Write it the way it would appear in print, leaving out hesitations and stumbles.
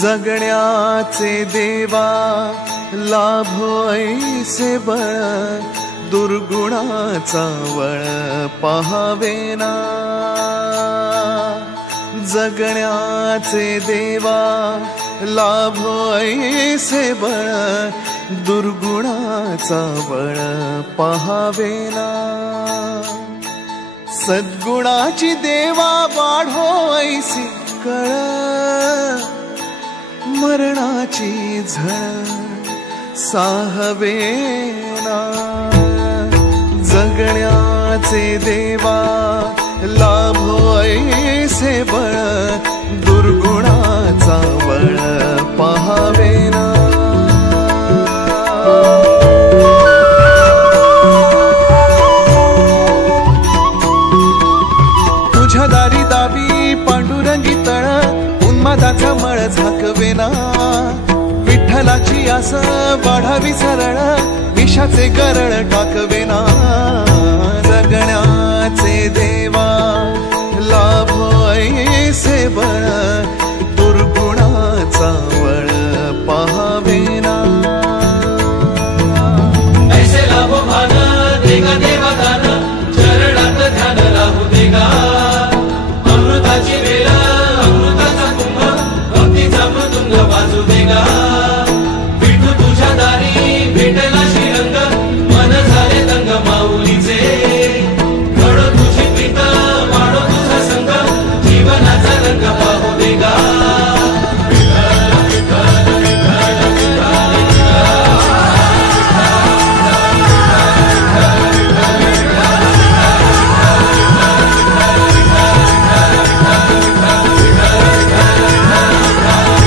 जगण्याचे देवा लाभो ऐसे बळ, दुर्गुणाचा वळ पहावेना। जगण्याचे देवा लाभो ऐसे बळ, दुर्गुणाचा बळ पहावेना। सद्गुणाची देवा वाढो ऐसी कळ, मरणाची झळ साहवेना। जगण्याचे देवा लाभो ऐसे बळ, दुर्गुणाचा बळ पहावेना। तुझ्या दारी दावी पांडुरंगी तळ, उन्मादाचा मळ झाकवेना। विठ्ठलाची आस वाढावी सरळ, विषाचे गरळ टाकवेना। जगण्याचे देवा लाभो ऐसे बळ, दुर्गुणाचा बळ पहावेना। ऐसे लाभो भान देगा देवा दान, चरणात ध्यान राहू देगा। अमृताची वेळ अमृताचा कुंभ, भक्तीचा मृदुंग वाजू देगा।